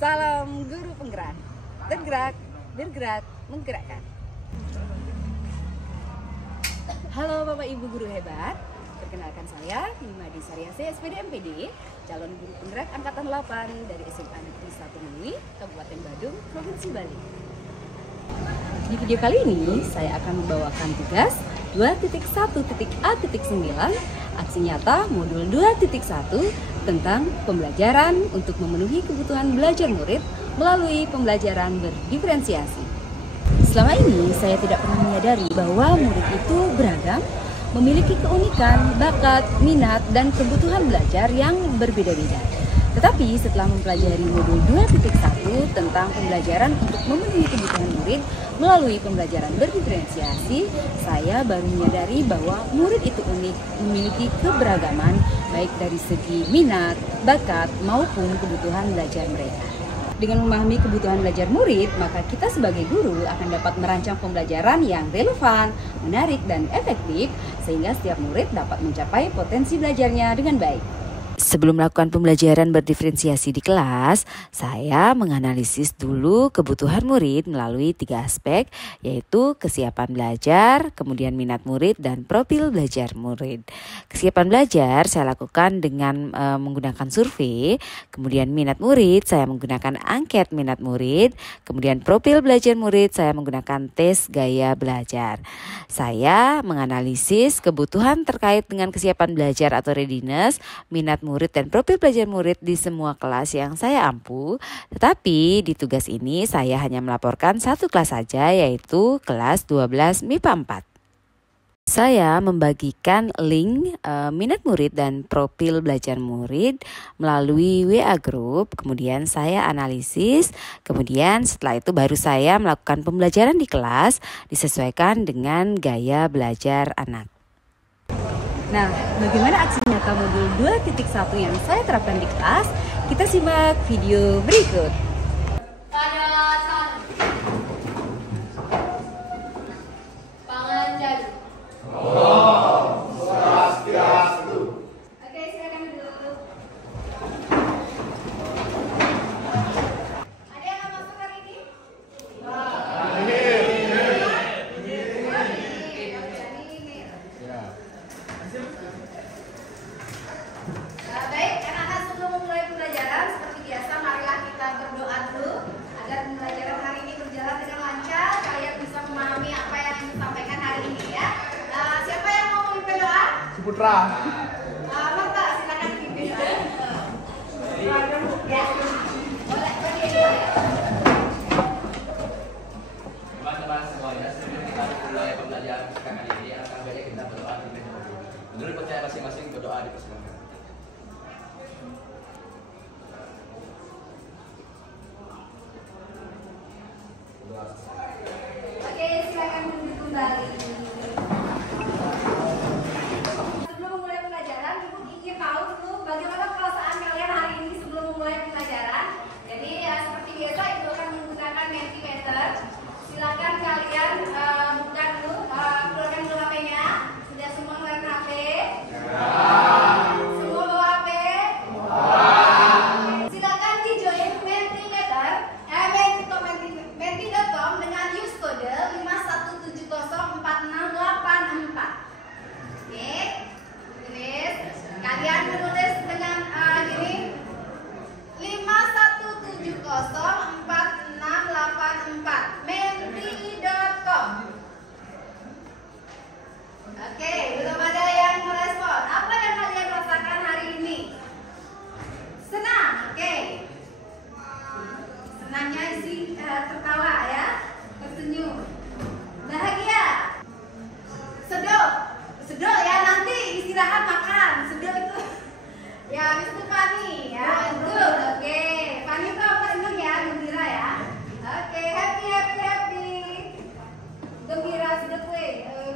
Salam guru penggerak, bergerak, bergerak, menggerakkan. Halo Bapak Ibu guru hebat, perkenalkan saya Nimadi Sariase SPD MPD, calon guru penggerak angkatan 8 dari SMA Negeri 1 Mui, Kabupaten Badung, Provinsi Bali. Di video kali ini saya akan membawakan tugas 2.1.A.9 aksi nyata modul 2.1 tentang pembelajaran untuk memenuhi kebutuhan belajar murid melalui pembelajaran berdiferensiasi. Selama ini saya tidak pernah menyadari bahwa murid itu beragam, memiliki keunikan, bakat, minat, dan kebutuhan belajar yang berbeda-beda. Tetapi setelah mempelajari modul 2.1 tentang pembelajaran untuk memenuhi kebutuhan murid melalui pembelajaran berdiferensiasi, saya baru menyadari bahwa murid itu unik, memiliki keberagaman baik dari segi minat, bakat, maupun kebutuhan belajar mereka. Dengan memahami kebutuhan belajar murid, maka kita sebagai guru akan dapat merancang pembelajaran yang relevan, menarik, dan efektif sehingga setiap murid dapat mencapai potensi belajarnya dengan baik. Sebelum melakukan pembelajaran berdiferensiasi di kelas, saya menganalisis dulu kebutuhan murid melalui 3 aspek, yaitu kesiapan belajar, kemudian minat murid, dan profil belajar murid. Kesiapan belajar saya lakukan dengan menggunakan survei, kemudian minat murid saya menggunakan angket minat murid, kemudian profil belajar murid saya menggunakan tes gaya belajar. Saya menganalisis kebutuhan terkait dengan kesiapan belajar atau readiness, minat murid dan profil belajar murid di semua kelas yang saya ampu. Tetapi di tugas ini saya hanya melaporkan satu kelas saja, yaitu kelas 12 MIPA 4. Saya membagikan link minat murid dan profil belajar murid melalui WA Group, kemudian saya analisis, kemudian setelah itu baru saya melakukan pembelajaran di kelas disesuaikan dengan gaya belajar anak. Nah, bagaimana aksi nyata modul 2.1 yang saya terapkan di kelas? Kita simak video berikut. Oke, silakan duduk. Ada yang nggak masuk hari ini? Baik, anak-anak, sebelum memulai pembelajaran seperti biasa, marilah kita berdoa dulu agar pembelajaran hari ini berjalan dengan lancar. Kalian bisa memahami apa yang disampaikan hari ini ya. Siapa yang mau memimpin doa? Putra. Marta, silakan pimpin. Ya. Boleh, boleh. Teman-teman semuanya, sebelum kita mulai pembelajaran kali ini, alangkah baiknya kita berdoa di meja dulu. Menurut percaya masing-masing berdoa dipersilakan. Oke, silakan duduk kembali. Sebelum memulai pembelajaran, Ibu ingin tahu dulu bagaimana perasaan kalian hari ini sebelum memulai pembelajaran. Jadi ya seperti biasa Ibu akan menggunakan Mentimeter. Silakan kalian buka dulu, keluarkan dulu HP-nya. Sudah semua ngeluarin HP? Semua bawa HP? Silakan di join Mentimeter, menti.com dengan use kode 51704684. Oke, tulis. Kalian menulis dengan gini 51704684 menti.com. Oke, belum ada yang merespon. Apa yang kalian rasakan hari ini? Senang, oke. Senangnya sih tertawa ya, tersenyum. Bahagia, sedih, sedih ya, nanti istirahat makan. Sedih itu ya, habis itu funny ya, good, oke. Funny itu apa? Senang ya, gembira ya. Oke, happy, happy, happy. Gembira, sedih gue.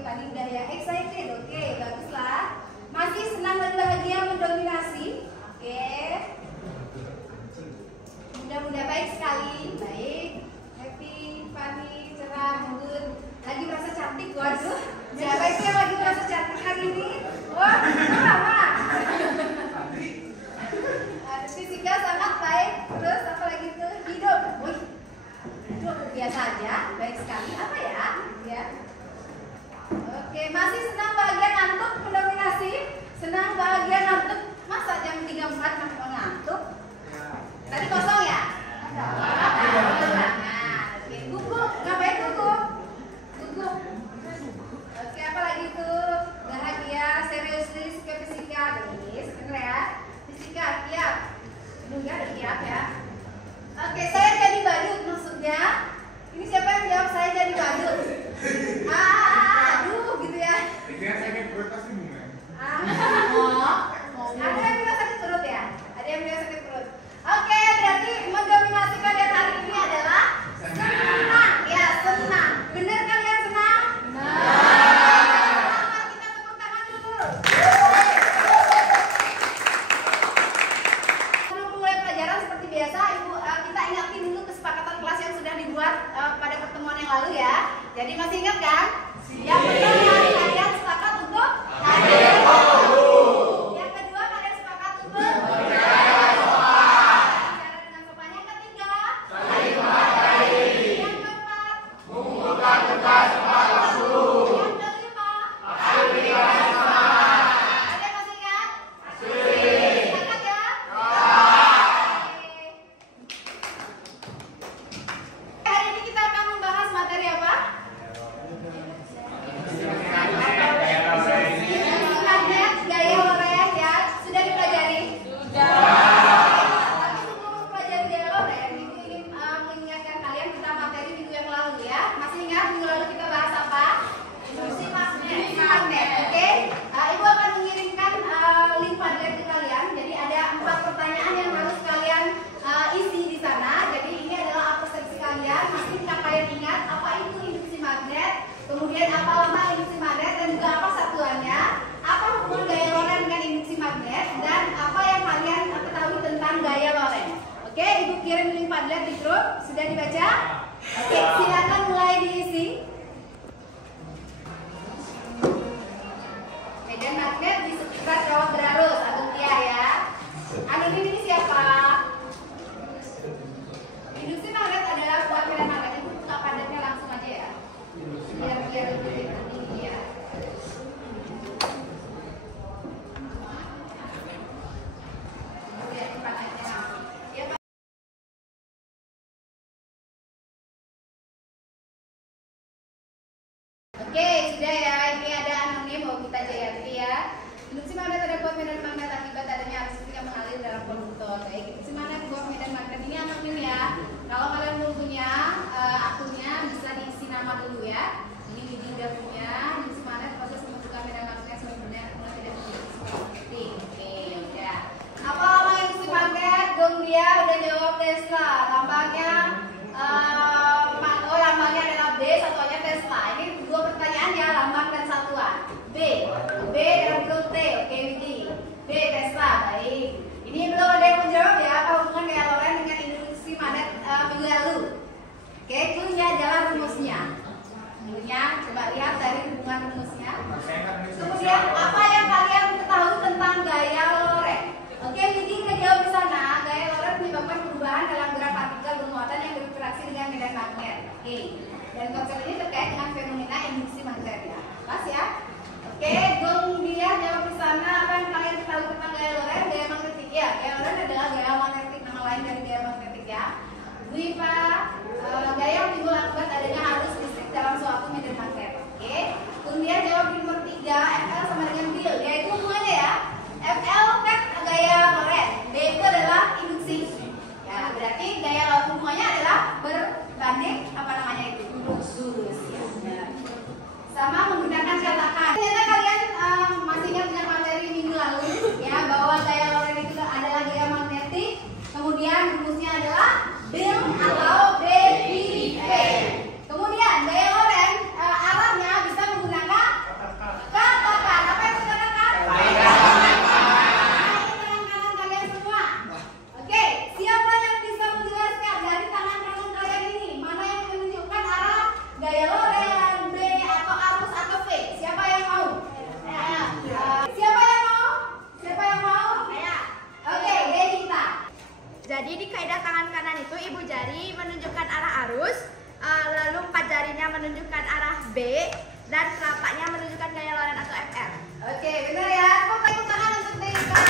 Tadi udah ya, excited, oke, baguslah. Masih senang dan bahagia mendominasi, oke. Mudah-mudahan baik sekali, baik, happy, funny, cerah, good. Lagi merasa cantik, waduh. Siapa itu yang lagi merasa cantik hari ini? Wah, sama. Fisika sangat baik. Terus apa lagi tuh? biasa aja, baik sekali. Apa ya? Ya. Oke, masih senang bahagia ngantuk mendominasi? Senang bahagia ngantuk? Masa jam 3.4 masih mau ngantuk? Tadi kosong ya? Nah, oke, gugup, ngapain gugup? Gugup. Oke, apa lagi tuh? Bahagia, serius, fisika, bener ya? Fisika, kiap. Enggak ada kiap ya. Oke, saya jadi badut maksudnya. Ini siapa yang jawab saya jadi badut? Aduh, gitu ya. Sakit perut pasti bunga. Ada yang bilang sakit perut ya? Ada yang bilang sakit perut. Oke, berarti mendominasi kalian hari ini adalah senang. Ya, senang. Bener kalian senang? Selamat, kita tepuk tangan dulu. Sebelum mulai pelajaran seperti biasa, Ibu, kita ingatin dulu kesepakatan kelas yang sudah dibuat pada pertemuan yang lalu ya. Jadi masih ingat kan? Yang pertama, kalian sepakat untuk hadir. Yang kedua, kalian sepakat untuk bicara dengan sopan. Yang ketiga, saling menghargai. Yang keempat, mengumpulkan tugas tepat waktu. Yang kelima, aktivitas semangat. Ada yang masih ingat? Sepakat ya? Hari ini kita akan membahas materi apa? Magnet, gaya loren ya. Sudah dipelajari? Sudah. Tapi sebelum mempelajari gaya loren, Ibu ingin mengingatkan kalian tentang materi minggu yang lalu ya. Masih ingat minggu lalu kita bahas apa? Induksi magnet. Oke. Ibu akan mengirimkan link magnet ke kalian. Jadi ada 4 pertanyaan yang harus kalian isi di sana. Jadi ini adalah abstraksi kalian. Masihkah kalian ingat apa itu induksi magnet? Kemudian apa lama induksi magnet dan juga apa satuannya? Apa hubungan gaya loren dengan induksi magnet? Dan apa yang kalian ketahui tentang gaya loren? Oke, Ibu kirim link Padlet di grup. Sudah dibaca? Oke, silakan mulai diisi. Medan magnet di sekitar kawah berarus, Aguntia ya. Anonim ini siapa? Induksi magnet adalah buat medan magnet. Ibu buka Padletnya langsung aja ya. Biar lebih tinggi ya. Lihat Padletnya. Ya, Pak. Oke, sudah ya. Ini ada anonim Bogita Jayanti ya. Induksi magnet ada buat medan magnet akibat adanya arus listrik yang mengalir dalam konduktor. Baik, induksi magnet buat medan magnet ini anonim ya. Kalau kalian belum punya akunnya bisa diisi nama dulu ya. Ini Widi udah punya. Induksi magnet proses pembentukan medan magnet sebenarnya tidak seperti. Oke, udah. Apa lama induksi magnet? Dong dia udah jawab Tesla. Lambangnya lambangnya adalah B, satuannya Tesla. Ini 2 pertanyaan ya, lambang dan satuan. B dalam grup T. Oke, Widi. B Tesla. Baik. Ini belum ada yang menjawab ya, apa hubungan gaya loren dengan induksi magnet minggu lalu. Oke, clue-nya adalah rumusnya. Clue-nya coba lihat dari hubungan rumusnya. Kemudian apa yang kalian ketahui tentang gaya loren? Oke, Widi ngejawab di sana. Gaya loren menyebabkan perubahan dalam gerak partikel bermuatan yang berinteraksi dengan medan magnet. Oke. Dan konsep ini terkait dengan fenomena induksi magnet ya. Pas ya? Oke, Gong dia jawab di sana. Apa yang kalian ketahui tentang gaya loren? Gaya magnetik ya. Gaya loren adalah gaya magnetik, nama lain dari gaya magnetik ya. Wipa, gaya yang timbul akibat adanya arus listrik dalam suatu medan magnet. Oke. Kemudian jawab di nomor 3, FL sama dengan Bill. Yaitu hubungannya ya. FL kan gaya loren, B itu adalah induksi. Ya, berarti gaya loren hubungannya adalah berbanding apa namanya itu? Lurus ya. Sama menggunakan cetakan. Ternyata kalian masih ingat dengan materi minggu lalu ya, bahwa gaya loren itu adalah gaya magnetik. Kemudian rumusnya adalah Bill atau BBP. Kemudian gaya loren arahnya bisa menggunakan cetakan. Apa yang menggunakan? Tangan kanan kalian semua. Oke, siapa yang bisa menjelaskan dari tangan kanan kalian ini mana yang menunjukkan arah gaya loren, B atau arus atau V? Siapa yang mau? Siapa yang mau? Siapa yang mau? Oke, Dedita. Jadi di kaidah tangan kanan itu ibu jari menunjukkan arah arus, lalu 4 jarinya menunjukkan arah B, dan telapaknya menunjukkan gaya Loren atau FL. Oke, benar ya. Tepuk tangan untuk Dika.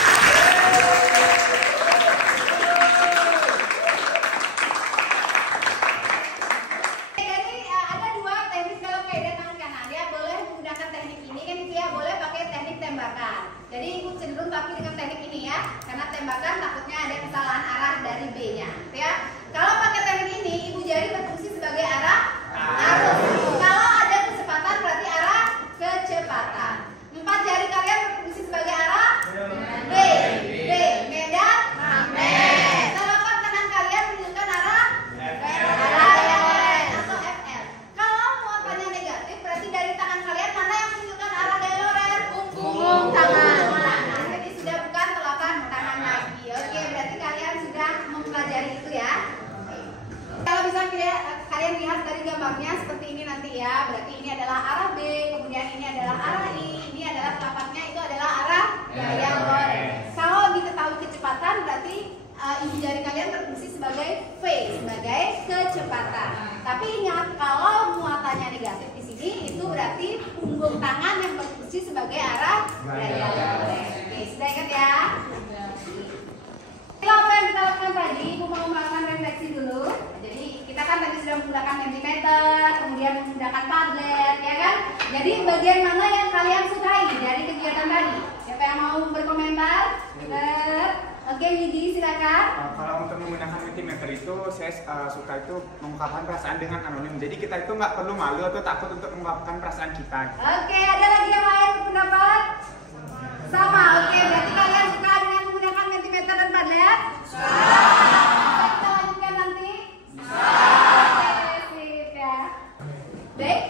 Jadi ada 2 teknik kalau peda tangan kanan. Dia boleh menggunakan teknik ini kan gitu ya, boleh pakai teknik tembakan. Jadi ibu cenderung tapi dengan teknik ini ya, karena tembakan takutnya ada kesalahan arah dari B-nya, ya. Kalau pakai teknik ini, ibu jari berfungsi sebagai arah arus. Kalau ada kecepatan berarti arah kecepatan. 4 jari kalian berfungsi sebagai arah B, medan, magnet. Telapak tangan kalian menunjukkan arah Loren atau FL. Kalau muatannya negatif, berarti dari tangan kalian mana yang menunjukkan arah gaya Loren? Punggung tangan. Nah, jadi sudah bukan telapak tangan lagi. Oke, berarti kalian sudah mempelajari itu ya. Kalau bisa kalian lihat dari gambarnya seperti ini nanti ya, berarti ini adalah arah B, kemudian ini adalah arah I, ini adalah telapaknya itu adalah arah gaya Loren. Kalau diketahui kecepatan berarti ibu jari kalian berfungsi sebagai V, sebagai kecepatan. Tapi ingat kalau muatannya negatif di sini itu berarti punggung tangan yang berfungsi sebagai arah gaya Loren. Oke, sudah ingat ya? Apa yang kita lakukan tadi, ibu mau melakukan refleksi dulu. Jadi kita kan tadi sudah menggunakan mentimeter, kemudian menggunakan tablet, ya kan? Jadi bagian mana yang kalian sukai dari kegiatan tadi? Siapa yang mau berkomentar? Oke, Widi silakan. Kalau untuk menggunakan mentimeter itu, saya suka itu mengungkapkan perasaan dengan anonim. Jadi kita itu nggak perlu malu atau takut untuk mengungkapkan perasaan kita. Oke, ada lagi yang lain berpendapat? Sama, oke. Berarti kalian suka dengan menggunakan mentimeter dan tablet? Kita lanjutkan nanti? Oke, sip ya. Baik,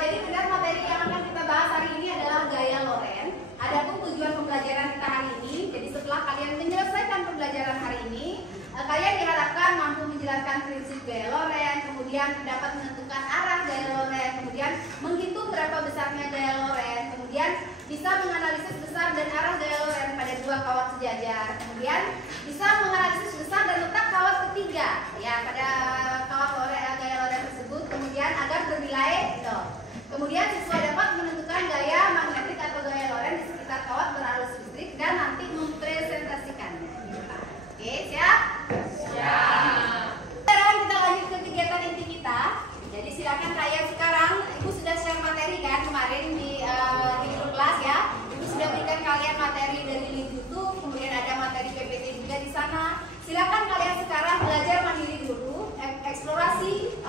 jadi benar materi yang akan kita bahas hari ini adalah gaya Loren. Adapun tujuan pembelajaran kita hari ini, jadi setelah kalian menyelesaikan pembelajaran hari ini, kalian diharapkan mampu menjelaskan prinsip gaya Loren, kemudian dapat menentukan arah gaya Loren, kemudian menghitung berapa besarnya gaya Loren, kemudian bisa menganalisis besar dan arah gaya Loren pada 2 kawat sejajar, kemudian bisa menganalisis besar dan letak kawat ketiga ya pada kawat gaya Loren tersebut, kemudian agar bernilai 0. Kemudian siswa dapat menentukan gaya magnetik atau gaya Loren di sekitar kawat berarus listrik dan nanti mempresentasikannya. Oke, siap? Siap. Sekarang kita lanjut ke kegiatan inti kita. Jadi silakan kayak sekarang, ibu sudah share materi kan kemarin di grup kelas ya. Ibu sudah berikan kalian materi dari link YouTube, kemudian ada materi PPT juga di sana. Silakan kalian sekarang belajar mandiri dulu, eksplorasi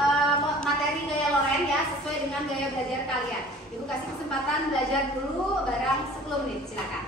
materi gaya Loren ya sesuai dengan gaya belajar kalian. Ibu kasih kesempatan belajar dulu barang 10 menit, silakan.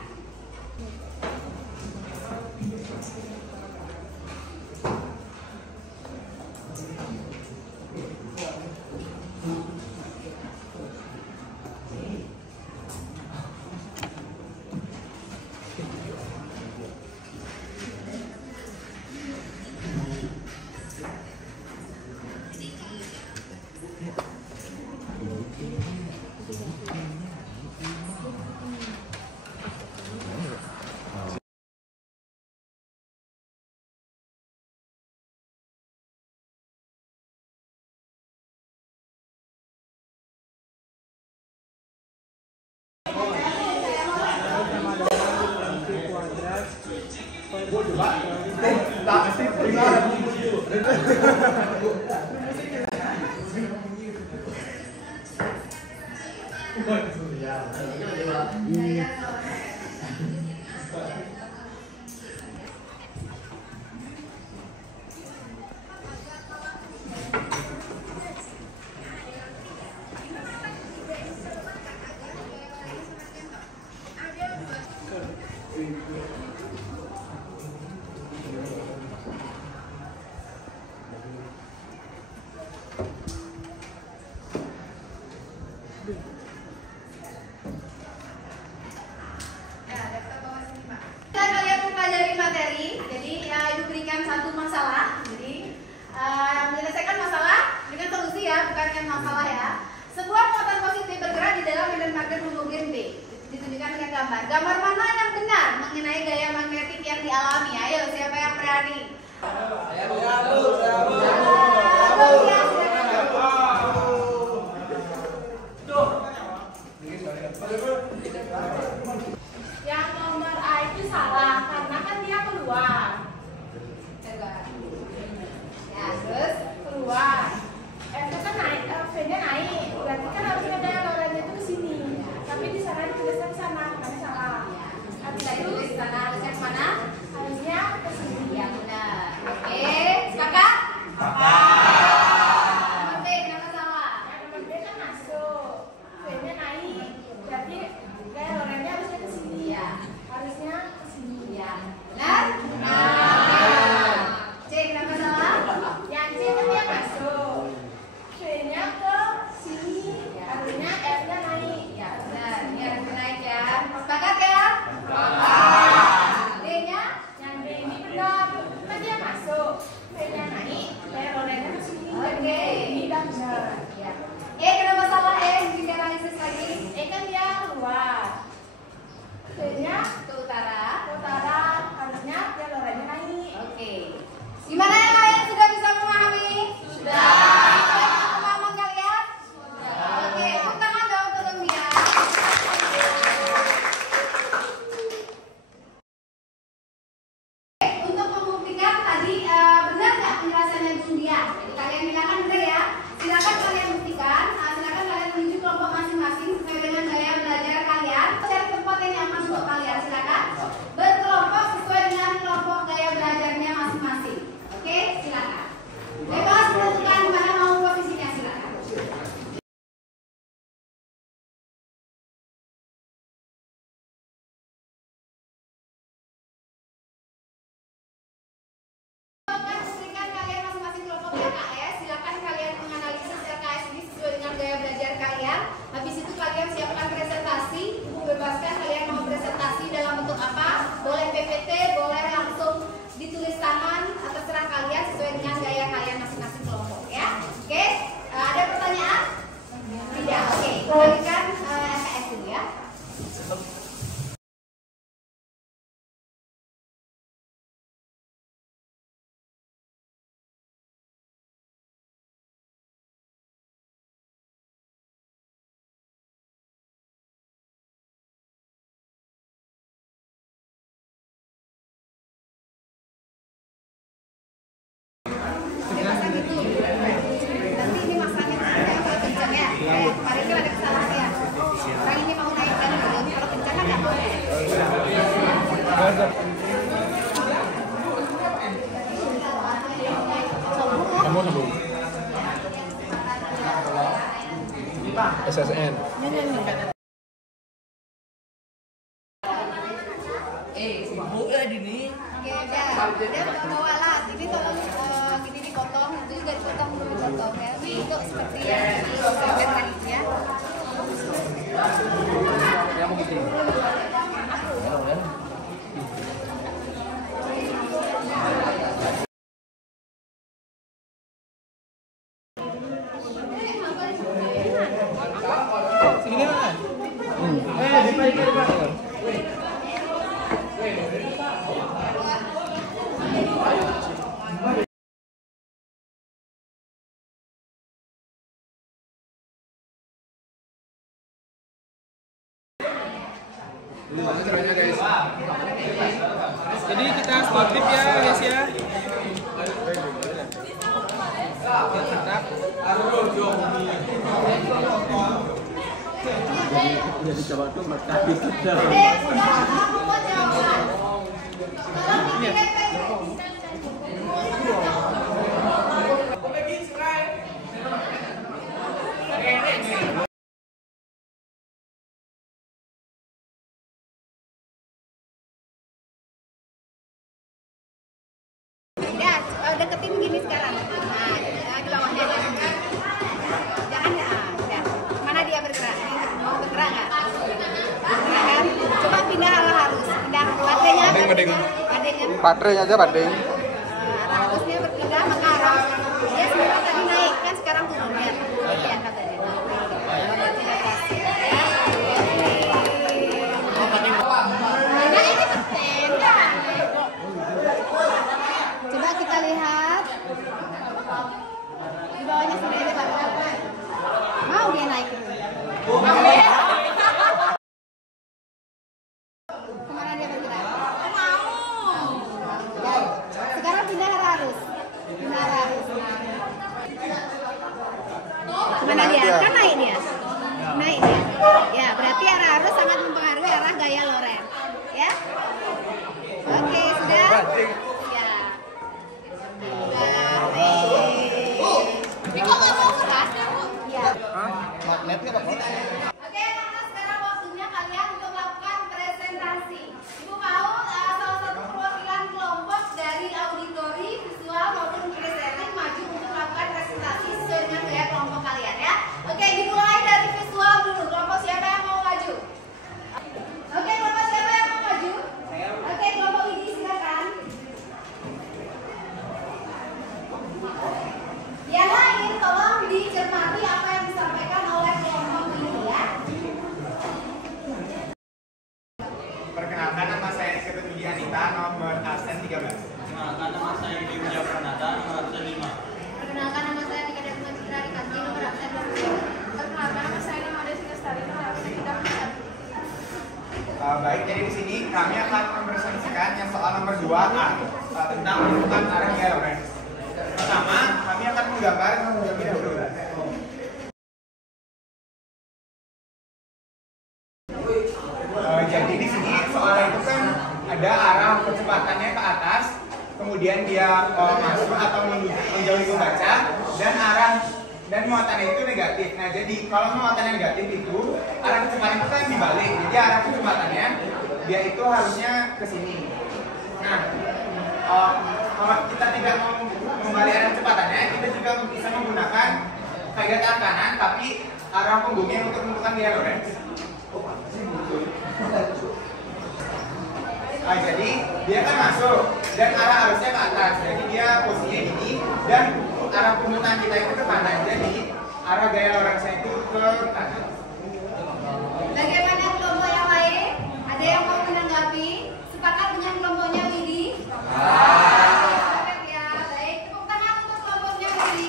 LKS, silakan kalian menganalisis LKS ini sesuai dengan gaya belajar kalian. Habis itu kalian siapkan presentasi, Ibu bebaskan kalian mau presentasi dalam bentuk apa, boleh PPT, boleh langsung ditulis tangan, terserah kalian sesuai dengan gaya kalian masing-masing kelompok ya. Oke, ada pertanyaan? Tidak, oke, kembalikan LKS dulu ya. Nanti ini masanya kalau kencang ya. Kayak kemarin kan ada kesalahan ya. Orang ini mau naikkan dulu, kalau kencang kan nggak boleh. SSN. Oke, udah bawa lah. Ini tolong gini dipotong, itu juga dipotong ya. Untuk seperti yang disampaikan tadi ya. Jadi kita stop tip ya guys ya. Jadi coba tuh empat kali sudah. Deketin gini sekarang. Nah, di bawahnya aja. Jangan ya. Udah. Mana dia bergerak? Mau bergerak nggak? Kan? Coba pindah arah harus. Pindah baterainya. Baterainya aja badeng. Arah harusnya berpindah mengarah. Dia sebenarnya tadi naik kan sekarang turun ya. Iya katanya. Coba kita lihat di bawahnya sendiri Pak. Mau dia naik dulu. Kemana dia bergerak? Mau. Ya. Sekarang pindah arah arus. Pindah arah arus. Kemana dia? Kan naik dia. Naik dia. Ya, berarti arah arus sangat mempengaruhi arah gaya loren. Ya. Oke, sudah. Magnetnya apa? Oke, maka sekarang waktunya kalian untuk melakukan presentasi. Ibu mau salah satu perwakilan kelompok dari auditori, visual maupun kinesthetik maju untuk melakukan presentasi sesuai dengan gaya kelompok kalian ya. Oke, dimulai dari visual dulu. Kelompok siapa yang mau maju? Oke, kelompok siapa yang mau maju? Oke, kelompok ini silakan. Yang lain tolong dicermati apa yang disampaikan oleh kelompok ini ya. Perkenalkan, nama saya Ketut Anita, nomor absen 13. Perkenalkan, nama saya Yudha Pranata, nomor absen 5. Perkenalkan, nama saya Tika Desma Citra Dikanti, nomor absen 20. Perkenalkan, nama saya Nama Desi Lestari, nomor absen 31. Baik, jadi di sini kami akan mempresentasikan yang soal nomor 2A tentang menentukan arah gaya loren. Pertama, kami akan menggambar terlebih dahulu. Jadi di sini soal itu kan ada arah kecepatannya ke atas, kemudian dia masuk atau menjauhi pembaca, dan arah dan muatannya itu negatif. Nah, jadi kalau muatannya negatif itu arah kecepatan itu kan dibalik. Jadi arah kecepatannya dia itu harusnya ke sini. Nah, kalau kita tidak mau membalik arah kecepatannya, kita lihat arah kanan, tapi arah punggungnya untuk menentukan gaya Lorentz. Nah, jadi dia kan masuk dan arah arusnya ke atas, jadi dia posisinya gini dan arah punggungnya kita itu ke kanan, jadi arah gaya Lorentz itu ke kanan. Bagaimana kelompok yang lain? Ada yang mau menanggapi? Sepakat dengan kelompoknya Widi? Sepakat ya. Baik, tepuk tangan untuk kelompoknya Widi.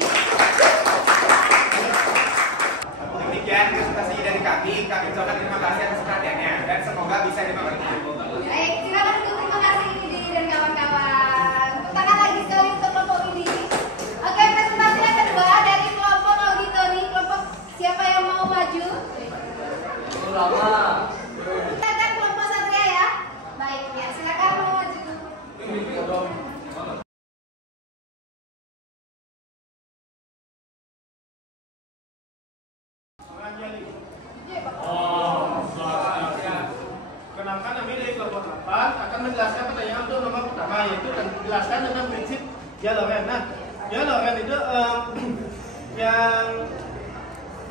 Demikian presentasi dari kami ucapkan terima kasih atas perhatiannya dan semoga bisa dimengerti. Baik, silakan untuk terima kasih Widi dan kawan-kawan. Tepuk tangan lagi sekali untuk kelompok Widi. Oke, presentasi yang kedua dari kelompok auditori. Kelompok siapa yang mau maju? Silakan kelompok Satria ya. Baik, ya silakan mau maju. Kenalkan kami dari kelompok 8 akan menjelaskan pertanyaan untuk nomor pertama, yaitu menjelaskan tentang prinsip gaya Lorentz. Nah, gaya Lorentz itu yang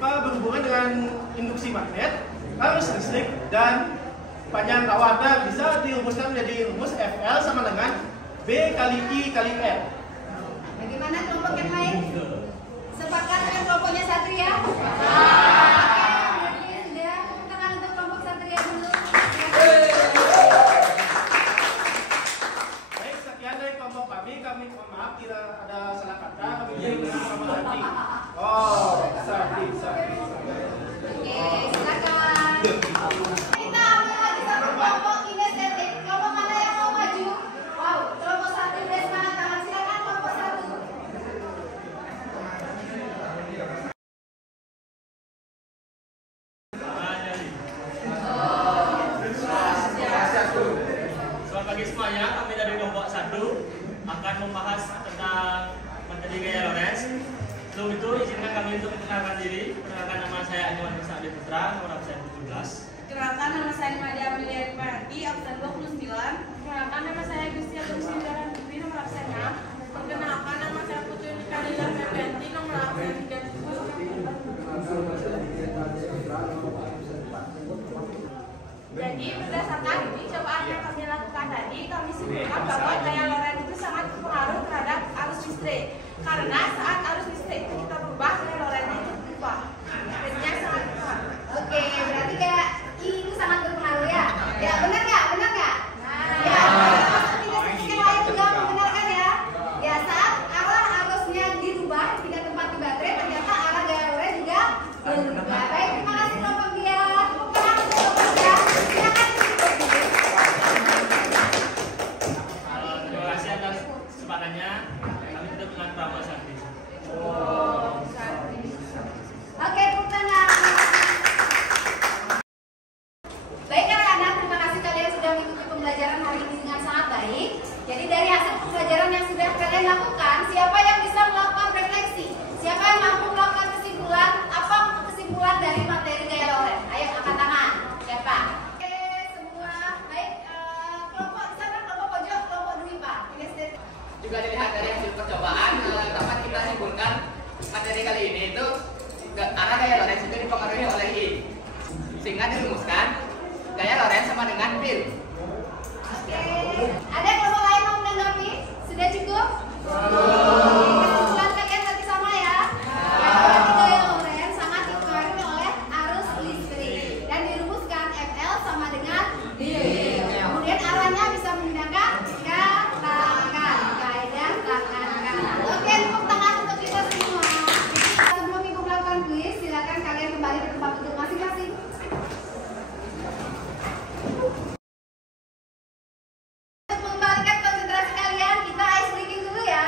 berhubungan dengan induksi magnet, arus listrik, dan panjang kawat. Nah, bisa dirumuskan menjadi rumus FL sama dengan B kali I kali L. Bagaimana kelompok yang lain? Sepakat dengan kelompoknya Satria? Oke, sudah. Tepuk tangan untuk kelompok Satria dulu. Baik, sekian dari kelompok kami. Kami mohon maaf bila ada salah kata. Kami bersama Sandi. Oh, Sandi. Oke, silakan. Kita ambil lagi satu kelompok kinestetik. Kelompok mana yang mau maju? Wow, kelompok 1 udah semangat banget. Silakan kelompok 1. Selamat pagi semuanya, kami dari kelompok 1 akan membahas tentang materi gaya Lorentz. Sebelum itu, izinkan kami untuk memperkenalkan diri. Perkenalkan, nama saya Anjuman Musa Adi Putra, nomor absen 17. Perkenalkan, nama saya Madia Amelia Rifanti, absen 29. Perkenalkan, nama saya Gusti Agung Sindaran Putri, nomor absen 6. Perkenalkan, nama saya Putri Nikalila Febrianti, nomor absen 30. Jadi, berdasarkan cobaan yang kami lakukan tadi, kami simpulkan bahwa gaya Lorentz itu sangat berpengaruh terhadap arus listrik. Karena saat arus listrik itu kita berubah, gaya Lorentz itu berubah. Jadinya sangat berpengaruh. Oke, berarti kayak itu sangat berpengaruh ya? Ya, benar nggak? Benar nggak? Ya, kinestetik yang lain juga membenarkan ya? Ya, saat arah arusnya dirubah, pindah tempat di baterai, ternyata arah gaya Lorentz juga berubah. Baik, terima kasih kelompok dia. Tepuk tangan untuk kelompok dia. Silakan Terima kasih atas kesempatannya. Kami tutup dengan Prabowo Sandi. Oke, tepuk tangan. Baik anak-anak, terima kasih kalian sudah mengikuti pembelajaran hari ini dengan sangat baik. Jadi dari hasil pembelajaran yang sudah kalian lakukan, siapa yang bisa melakukan refleksi? Siapa yang mampu melakukan kesimpulan? Apa kesimpulan dari materi gaya Lorentz? Ayo angkat tangan. Siapa? Oke, semua. Baik, kelompok di sana, kelompok pojok, kelompok Dwi Pak. Kinestetik. Juga dilihat dari hasil percobaan, dapat kita simpulkan materi kali ini itu arah gaya Lorentz itu dipengaruhi oleh I. Sehingga dirumuskan gaya Lorentz sama dengan pil. Oke. Ada kelompok lain mau menanggapi? Sudah cukup? Kesimpulan kalian tadi sama ya? Berarti gaya Lorentz sangat dipengaruhi oleh arus listrik dan dirumuskan FL sama dengan D. Kemudian arahnya bisa menggunakan tangan, kaidah tangan kanan. Oke, tepuk tangan untuk kita semua. Sebelum ibu melakukan kuis, silakan kalian kembali ke tempat duduk masing-masing. Untuk mengembalikan konsentrasi kalian, kita ice breaking dulu ya.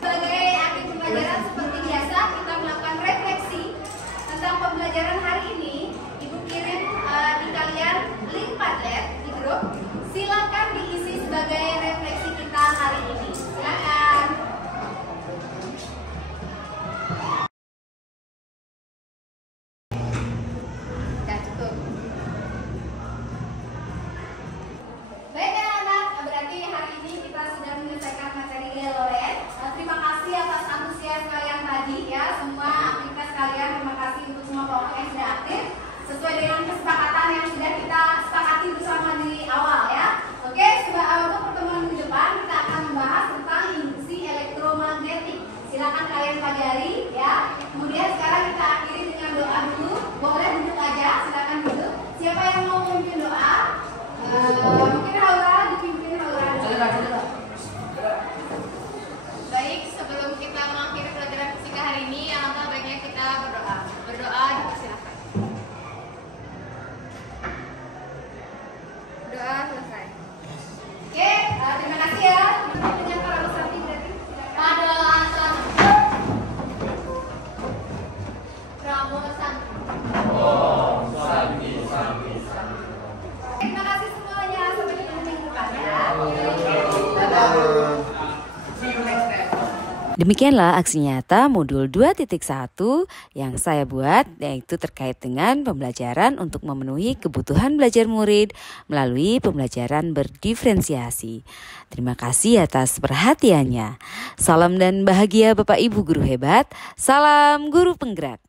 Sebagai akhir pembelajaran seperti biasa, kita melakukan refleksi tentang pembelajaran hari ini. Ibu kirim di kalian link Padlet di grup. Silakan diisi sebagai refleksi kita hari ini. Silakan. Ya, cukup. Baik anak-anak, berarti hari ini kita sudah menyelesaikan materi gaya Loren. Terima kasih atas antusias kalian tadi ya, semua aktivitas kalian. Terima kasih untuk semua kelompok yang sudah aktif sesuai dengan kesepakatan yang sudah kita sepakati bersama di awal ya. Oke, untuk pertemuan di depan kita akan membahas tentang induksi elektromagnetik. Silakan kalian pelajari ya. Kemudian sekarang kita akhiri dengan doa dulu. Boleh duduk aja, silakan duduk. Siapa yang mau memimpin doa? Mungkin Haura, dipimpin Haura dulu. Baik, sebelum kita mengakhiri pelajaran fisika hari ini, alangkah baiknya kita berdoa. Berdoa dipersilakan. Doa selesai. Oke, terima kasih ya. Dengan para peserta berarti. Pada asal Pramu Santi. Terima kasih semuanya. Sampai ketemu minggu depan ya. Demikianlah aksi nyata modul 2.1 yang saya buat, yaitu terkait dengan pembelajaran untuk memenuhi kebutuhan belajar murid melalui pembelajaran berdiferensiasi. Terima kasih atas perhatiannya. Salam dan bahagia Bapak Ibu guru hebat. Salam guru penggerak.